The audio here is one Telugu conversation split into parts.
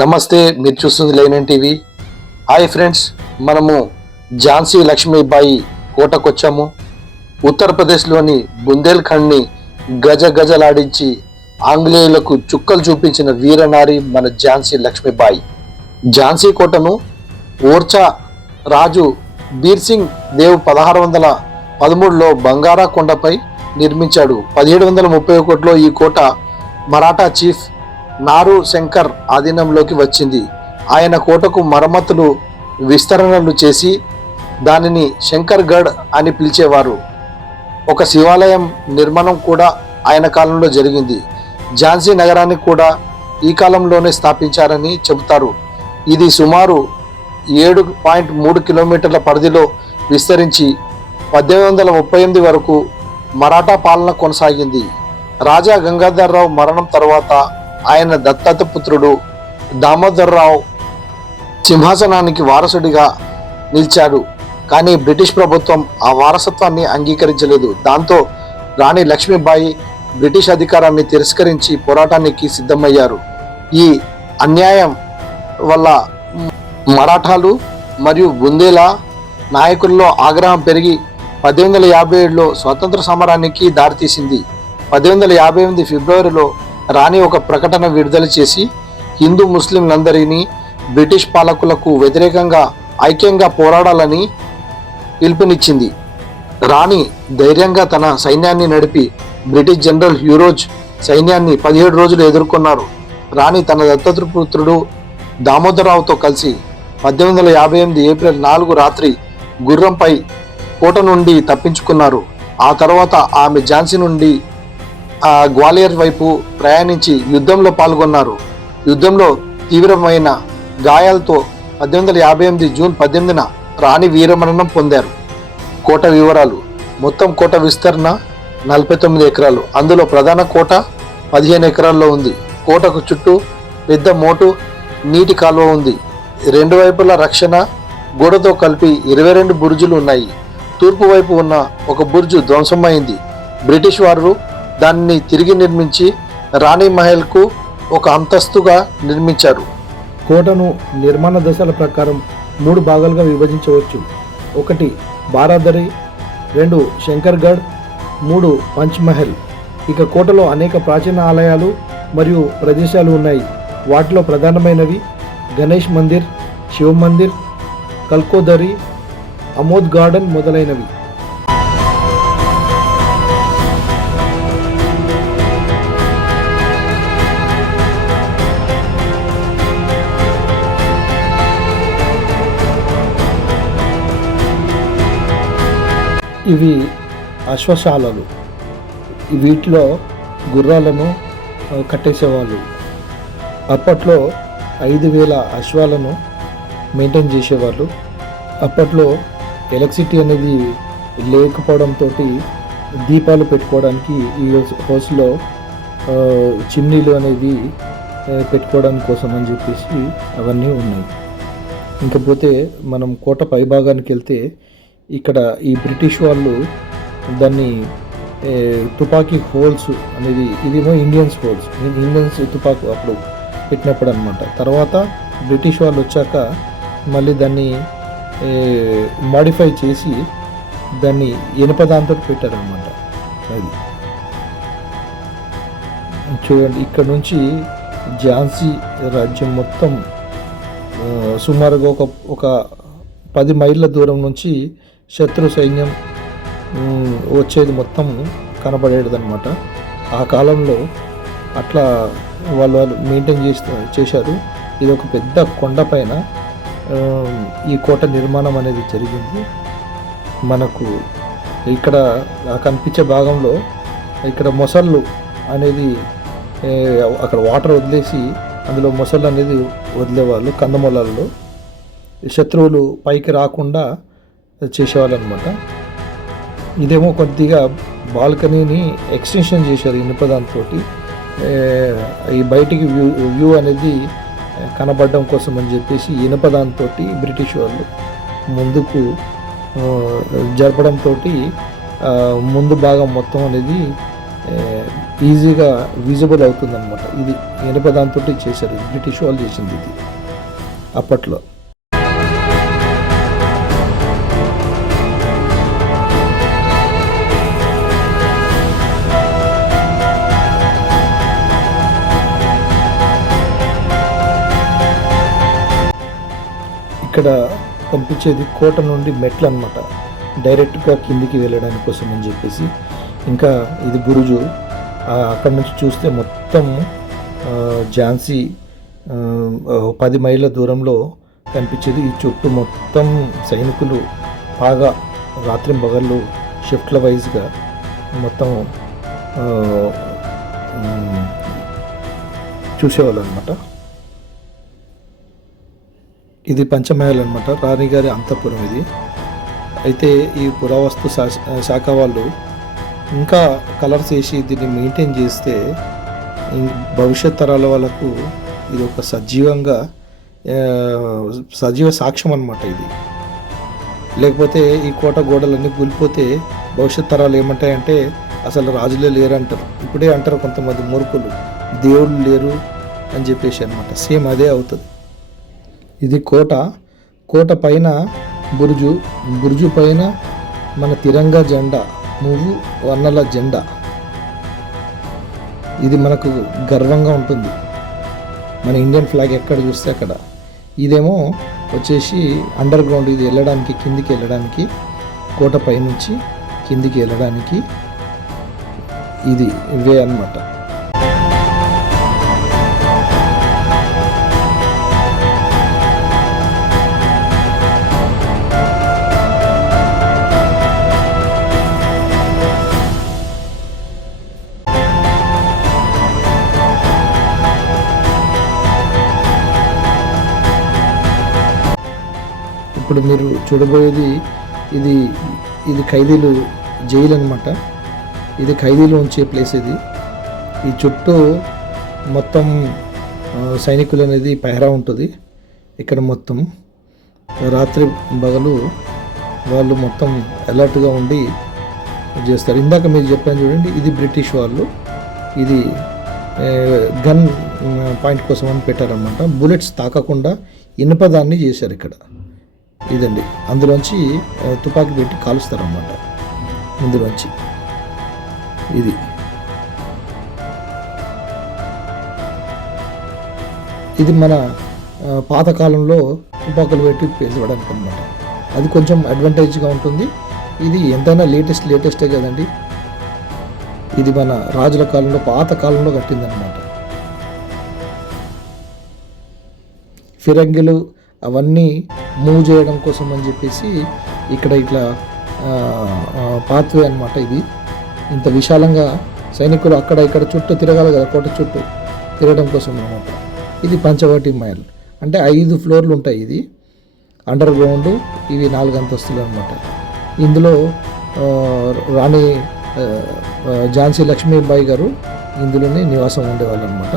నమస్తే మీరు చూస్తుంది లైన్ టీవీ. హాయ్ ఫ్రెండ్స్ మనము ఝాన్సీ లక్ష్మీబాయి కోటకొచ్చాము. ఉత్తరప్రదేశ్లోని బుందేల్ఖండ్ని గజ గజలాడించి ఆంగ్లేయులకు చుక్కలు చూపించిన వీరనారి మన ఝాన్సీ లక్ష్మీబాయి. ఝాన్సీ కోటను ఓర్చా రాజు బీర్ సింగ్ దేవ్ పదహారు వందల పదమూడులో బంగారా కొండపై నిర్మించాడు. పదిహేడు వందల ముప్పై ఒకటిలో ఈ కోట మరాఠా చీఫ్ నారు శంకర్ ఆధీనంలోకి వచ్చింది. ఆయన కోటకు మరమ్మతులు విస్తరణలు చేసి దానిని శంకర్ గఢ్ అని పిలిచేవారు. ఒక శివాలయం నిర్మాణం కూడా ఆయన కాలంలో జరిగింది. ఝాన్సీ నగరాన్ని కూడా ఈ కాలంలోనే స్థాపించారని చెబుతారు. ఇది సుమారు ఏడు పాయింట్ మూడు కిలోమీటర్ల పరిధిలో విస్తరించి పద్దెనిమిది వందల ముప్పై ఎనిమిది వరకు మరాఠా పాలన కొనసాగింది. రాజా గంగాధర్రావు మరణం తర్వాత ఆయన దత్తత పుత్రుడు దామోదర్రావు సింహాసనానికి వారసుడిగా నిలిచాడు. కానీ బ్రిటిష్ ప్రభుత్వం ఆ వారసత్వాన్ని అంగీకరించలేదు. దాంతో రాణి లక్ష్మీబాయి బ్రిటిష్ అధికారాన్ని తిరస్కరించి పోరాటానికి సిద్ధమయ్యారు. ఈ అన్యాయం వల్ల మరాఠాలు మరియు బుందేలా నాయకుల్లో ఆగ్రహం పెరిగి పద్దెనిమిది వందల యాభై ఏడులో స్వతంత్ర సమరానికి దారితీసింది. పద్దెనిమిది వందల యాభై ఎనిమిది ఫిబ్రవరిలో రాణి ఒక ప్రకటన విడుదల చేసి హిందూ ముస్లింలందరినీ బ్రిటిష్ పాలకులకు వ్యతిరేకంగా ఐక్యంగా పోరాడాలని పిలుపునిచ్చింది. రాణి ధైర్యంగా తన సైన్యాన్ని నడిపి బ్రిటిష్ జనరల్ హ్యూరోజ్ సైన్యాన్ని పదిహేడు రోజులు ఎదుర్కొన్నారు. రాణి తన దత్తపుత్రుడు దామోదరరావుతో కలిసి పద్దెనిమిది వందల యాభై ఎనిమిది ఏప్రిల్ నాలుగు రాత్రి గుర్రంపై కోట నుండి తప్పించుకున్నారు. ఆ తర్వాత ఆమె ఝాన్సీ నుండి ఆ, గ్వాలియర్ వైపు ప్రయాణించి యుద్ధంలో పాల్గొన్నారు. యుద్ధంలో తీవ్రమైన గాయాలతో పద్దెనిమిది వందల యాభై ఎనిమిది జూన్ పద్దెనిమిదిన రాణి వీరమరణం పొందారు. కోట వివరాలు. మొత్తం కోట విస్తరణ నలభై తొమ్మిది ఎకరాలు. అందులో ప్రధాన కోట పదిహేను ఎకరాల్లో ఉంది. కోటకు చుట్టూ పెద్ద మోటు నీటి కాలువ ఉంది. రెండు వైపుల రక్షణ గోడతో కలిపి ఇరవై రెండు బురుజులు ఉన్నాయి. తూర్పు వైపు ఉన్న ఒక బుర్జు ధ్వంసమైంది. బ్రిటిష్ వారు దాన్ని తిరిగి నిర్మించి రాణి మహల్కు ఒక అంతస్తుగా నిర్మించారు. కోటను నిర్మాణ దశల ప్రకారం మూడు భాగాలుగా విభజించవచ్చు. ఒకటి బారాదరి రెండు శంకర్గఢ్ మూడు పంచ్మహల్ ఇక కోటలో అనేక ప్రాచీన ఆలయాలు మరియు ప్రదేశాలు ఉన్నాయి. వాటిలో ప్రధానమైనవి గణేష్ మందిర్ శివ మందిర్ కల్కోదరి అమోద్ గార్డెన్ మొదలైనవి. ఇవి అశ్వశాలలు. వీటిలో గుర్రాలను కట్టేసేవాళ్ళు. అప్పట్లో ఐదు వేల అశ్వాలను మెయింటైన్ చేసేవాళ్ళు. అప్పట్లో ఎలక్ట్రిసిటీ అనేది లేకపోవడంతో దీపాలు పెట్టుకోవడానికి ఈ హౌస్లో చిమ్నీలు అనేవి పెట్టుకోవడానికి కోసం అని చెప్పేసి అవన్నీ ఉన్నాయి. ఇంకపోతే మనం కోట పైభాగానికి వెళ్తే ఇక్కడ ఈ బ్రిటిష్ వాళ్ళు దాన్ని తుపాకీ హోల్స్ అనేది ఇదేమో ఇండియన్స్ హోల్స్ ఇండియన్స్ తుపాకు అప్పుడు పెట్టినప్పుడు అనమాట తర్వాత బ్రిటిష్ వాళ్ళు వచ్చాక మళ్ళీ దాన్ని మాడిఫై చేసి దాన్ని ఇనుప దాంతో పెట్టారనమాట అది. చూడండి ఇక్కడ నుంచి ఝాన్సీ రాజ్యం మొత్తం సుమారుగా ఒక ఒక పది మైళ్ళ దూరం నుంచి శత్రు సైన్యం వచ్చేది మొత్తం కనబడేదనమాట ఆ కాలంలో అట్లా వాళ్ళు వాళ్ళు మెయింటైన్ చేస్తూ చేశారు. ఇది ఒక పెద్ద కొండపైన ఈ కోట నిర్మాణం అనేది జరిగింది. మనకు ఇక్కడ కనిపించే భాగంలో ఇక్కడ మొసళ్ళు అనేది అక్కడ వాటర్ వదిలేసి అందులో మొసళ్ళు అనేది వదిలేవాళ్ళు కందమూలాల్లో. శత్రువులు పైకి రాకుండా చేసేవాళ్ళు అనమాట ఇదేమో కొద్దిగా బాల్కనీని ఎక్స్టెన్షన్ చేశారు ఇనుప దాంతో ఈ బయటికి వ్యూ వ్యూ అనేది కనబడడం కోసం అని చెప్పేసి ఇనుప దాంతో బ్రిటిష్ వాళ్ళు ముందుకు జరపడంతో ముందు భాగం మొత్తం అనేది ఈజీగా విజిబుల్ అవుతుందన్నమాట. ఇది ఇనుప దాంతో చేశారు. బ్రిటిష్ వాళ్ళు చేసింది ఇది అప్పట్లో. ఇక్కడ కనిపించేది కోట నుండి మెట్లు అనమాట డైరెక్ట్గా కిందికి వెళ్ళడానికి కోసం అని చెప్పేసి. ఇంకా ఇది బురుజు. అక్కడ నుంచి చూస్తే మొత్తం ఝాన్సీ పది మైళ్ళ దూరంలో కనిపించేది. ఈ చుట్టూ మొత్తం సైనికులు బాగా రాత్రి పగళ్ళు షిఫ్ట్ల వైజ్గా మొత్తం చూసేవాళ్ళు అనమాట ఇది పంచమహల్ అనమాట రాణిగారి అంతఃపురం ఇది. అయితే ఈ పురావస్తు శాఖ వాళ్ళు ఇంకా కలర్స్ వేసి దీన్ని మెయింటైన్ చేస్తే భవిష్యత్ తరాల వాళ్ళకు ఇది ఒక సజీవంగా సజీవ సాక్ష్యం అనమాట ఇది. లేకపోతే ఈ కోట గోడలన్నీ కూలిపోతే భవిష్యత్ తరాలు ఏమంటాయంటే అసలు రాజులే లేరు అంటారు ఇప్పుడే అంటారు కొంతమంది మూర్ఖులు. దేవుళ్ళు లేరు అని చెప్పేసి అనమాట సేమ్ అదే అవుతుంది. ఇది కోట. కోట పైన బురుజు బురుజు పైన మన తిరంగా జెండా నువ్వు వర్ణల జెండా. ఇది మనకు గర్వంగా ఉంటుంది. మన ఇండియన్ ఫ్లాగ్ ఎక్కడ చూస్తే అక్కడ. ఇదేమో వచ్చేసి అండర్ గ్రౌండ్ ఇది వెళ్ళడానికి కిందికి వెళ్ళడానికి కోట పైనుంచి కిందికి వెళ్ళడానికి ఇది వే అన్నమాట. ఇప్పుడు మీరు చూడబోయేది ఇది ఇది ఖైదీలు జైలు అనమాట ఇది ఖైదీలు ఉంచే ప్లేస్ ఇది. ఈ చుట్టూ మొత్తం సైనికులు అనేది పెహరా ఉంటుంది. ఇక్కడ మొత్తం రాత్రి పగలు వాళ్ళు మొత్తం అలర్ట్గా ఉండి చేస్తారు. ఇందాక మీరు చెప్పాను చూడండి ఇది బ్రిటిష్ వాళ్ళు. ఇది గన్ పాయింట్ కోసం అని పెట్టారనమాట బుల్లెట్స్ తాకకుండా ఇనుపదాన్ని చేశారు ఇక్కడ. ఇదండి. అందులోంచి తుపాకీ పెట్టి కాలుస్తారన్నమాట. ఇందులోంచి. ఇది. ఇది మన పాతకాలంలో తుపాకులు పెట్టి పేల్చడానికి అనమాట అది కొంచెం అడ్వాంటేజ్గా ఉంటుంది. ఇది ఎంతైనా లేటెస్ట్ లేటెస్టే కదండి. ఇది మన రాజుల కాలంలో పాత కాలంలో కట్టిందనమాట ఫిరంగిలు అవన్నీ మూవ్ చేయడం కోసం అని చెప్పేసి ఇక్కడ ఇట్లా పాత్వే అనమాట ఇది. ఇంత విశాలంగా సైనికులు అక్కడ ఇక్కడ చుట్టూ తిరగాలి కదా కోట చుట్టూ తిరగడం కోసం అనమాట ఇది పంచవటి మైల్. అంటే ఐదు ఫ్లోర్లు ఉంటాయి ఇది. అండర్ గ్రౌండ్ ఇవి నాలుగు అంతస్తులు అనమాట ఇందులో రాణి ఝాన్సీ లక్ష్మీబాయి గారు ఇందులోనే నివాసం ఉండేవాళ్ళు అనమాట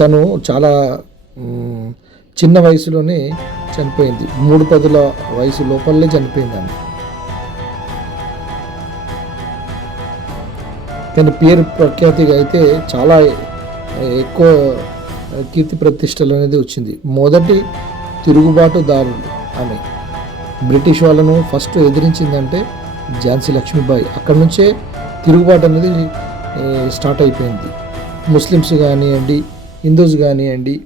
తను చాలా చిన్న వయసులోనే చనిపోయింది. మూడు పదుల వయసు లోపలనే చనిపోయింది ఆమె. కానీ పేరు ప్రఖ్యాతిగా అయితే చాలా ఎక్కువ కీర్తి ప్రతిష్టలు అనేది వచ్చింది. మొదటి తిరుగుబాటుదారులు ఆమె. బ్రిటిష్ వాళ్ళను ఫస్ట్ ఎదిరించిందంటే ఝాన్సీ లక్ష్మీబాయి. అక్కడ నుంచే తిరుగుబాటు అనేది స్టార్ట్ అయిపోయింది. ముస్లిమ్స్ కానివ్వండి హిందూస్ కానివ్వండి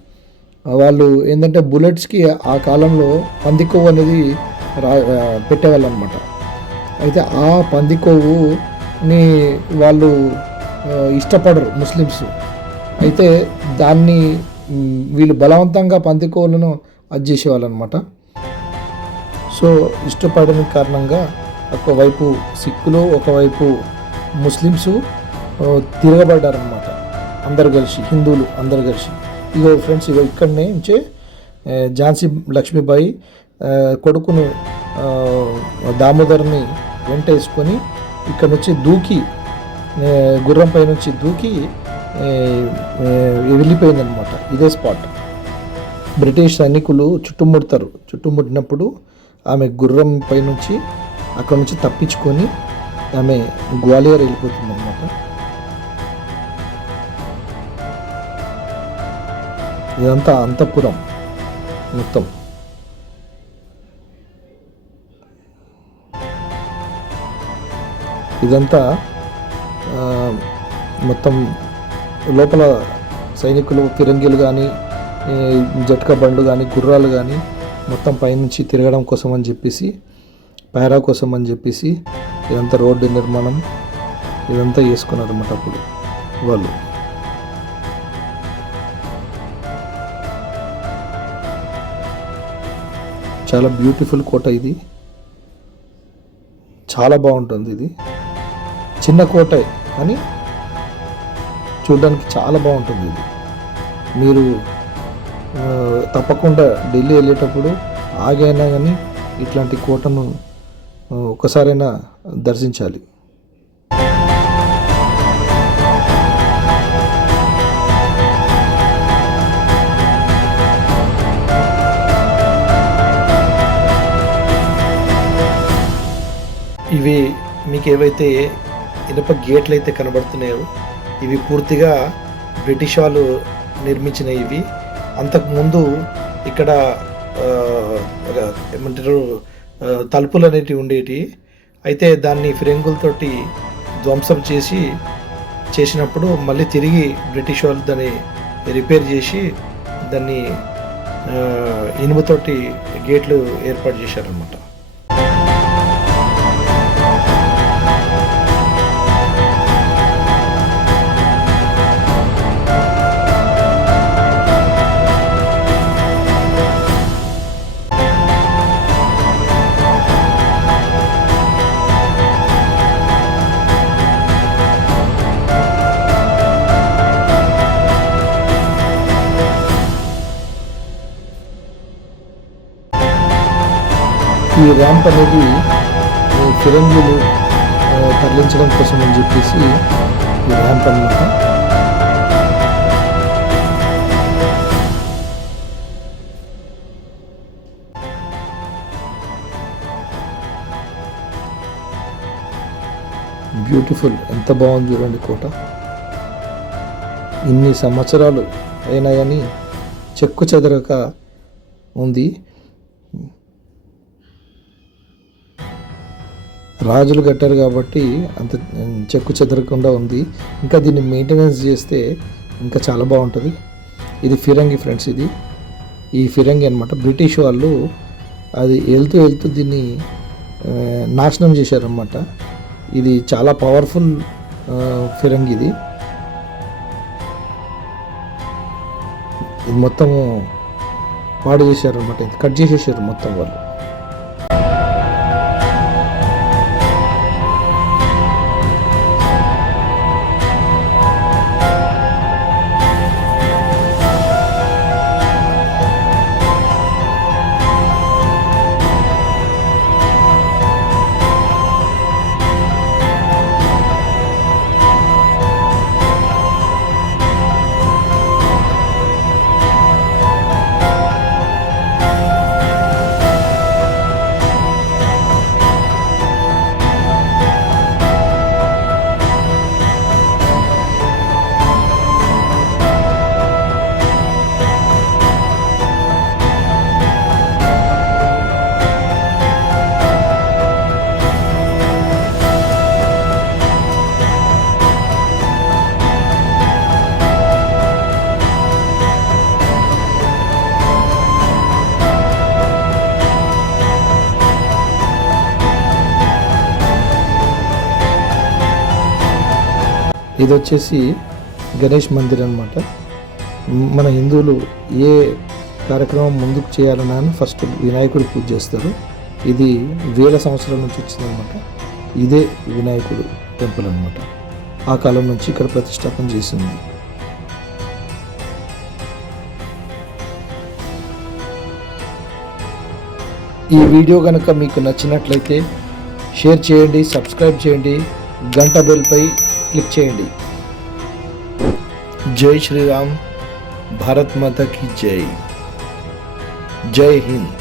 వాళ్ళు ఏంటంటే బుల్లెట్స్కి ఆ కాలంలో పంది కొవ్వు అనేది రా పెట్టేవాళ్ళు అనమాట అయితే ఆ పంది కొవ్వుని వాళ్ళు ఇష్టపడరు ముస్లిమ్స్. అయితే దాన్ని వీళ్ళు బలవంతంగా పంది కొవ్వులను అది చేసేవాళ్ళు అనమాట సో ఇష్టపడని కారణంగా ఒకవైపు సిక్కులు ఒకవైపు ముస్లిమ్స్ తిరగబడ్డారనమాట. అందరు కలిసి హిందువులు అందరు కలిసి. ఇగో ఫ్రెండ్స్ ఇగో ఇక్కడనే నుంచే ఝాన్సీ లక్ష్మీబాయి కొడుకును దామోదర్ని వెంట వేసుకొని ఇక్కడ నుంచి దూకి గుర్రం గుర్రంపై నుంచి దూకి వెళ్ళిపోయిందనమాట ఇదే స్పాట్. బ్రిటిష్ సైనికులు చుట్టుముడతారు. చుట్టుముట్టినప్పుడు ఆమె గుర్రం పై నుంచి అక్కడ నుంచి తప్పించుకొని ఆమె గ్వాలియర్ వెళ్ళిపోతుందన్నమాట. ఇదంతా అంతఃపురం మొత్తం. ఇదంతా మొత్తం లోపల సైనికులు ఫిరంగిలు కానీ జట్కా బండ్లు కానీ గుర్రాలు కానీ మొత్తం పైనుంచి తిరగడం కోసం అని చెప్పేసి పారా కోసం అని చెప్పేసి ఇదంతా రోడ్డు నిర్మాణం ఇదంతా చేసుకున్నారు అన్నమాట అప్పుడు వాళ్ళు. చాలా బ్యూటిఫుల్ కోట ఇది. చాలా బాగుంటుంది ఇది. చిన్న కోట కానీ చూడడానికి చాలా బాగుంటుంది ఇది. మీరు తప్పకుండా ఢిల్లీ వెళ్ళేటప్పుడు ఆగైనా కానీ ఇట్లాంటి కోటను ఒకసారైనా దర్శించాలి. ఇవి మీకు ఏవైతే ఇనుప గేట్లు అయితే కనబడుతున్నాయో ఇవి పూర్తిగా బ్రిటిష్ వాళ్ళు నిర్మించిన ఇవి. అంతకుముందు ఇక్కడ ఏమంటారు తలుపులు అనేటివి ఉండేటి అయితే దాన్ని ఫిరంగులతోటి ధ్వంసం చేసి చేసినప్పుడు మళ్ళీ తిరిగి బ్రిటిష్ వాళ్ళు దాన్ని రిపేర్ చేసి దాన్ని ఇనుముతోటి గేట్లు ఏర్పాటు చేశారనమాట ర్యాంప్ అనేది ఈ ఫిరంగులు తరలించడం కోసం అని చెప్పేసి ఈ ర్యాంప్ అనమాట బ్యూటిఫుల్ ఎంత బాగుంది చూడండి కోట. ఇన్ని సంవత్సరాలు అయినా కానీ చెక్కు చెదరక ఉంది. రాజులు కట్టారు కాబట్టి అంత చెక్కు చెదరకుండా ఉంది. ఇంకా దీన్ని మెయింటెనెన్స్ చేస్తే ఇంకా చాలా బాగుంటుంది. ఇది ఫిరంగి ఫ్రెండ్స్ ఇది. ఈ ఫిరంగి అనమాట బ్రిటిష్ వాళ్ళు అది వెళ్తూ వెళ్తూ దీన్ని నాశనం చేశారనమాట ఇది చాలా పవర్ఫుల్ ఫిరంగి ఇది. ఇది మొత్తము పాడు చేశారనమాట కట్ చేసేసారు మొత్తం వాళ్ళు. ఇది వచ్చేసి గణేష్ మందిర్ అనమాట మన హిందువులు ఏ కార్యక్రమం ముందుకు చేయాలన్నా ఫస్ట్ వినాయకుడు పూజ చేస్తారు. ఇది వేల సంవత్సరాల నుంచి వచ్చిందనమాట ఇదే వినాయకుడు టెంపుల్ అనమాట ఆ కాలం నుంచి ఇక్కడ ప్రతిష్టాపన చేసింది. ఈ వీడియో కనుక మీకు నచ్చినట్లయితే షేర్ చేయండి సబ్స్క్రైబ్ చేయండి. గంట బెల్పై క్లిక్ చేయండి జై శ్రీరామ్ భారత్ మాత की జై జై హింద్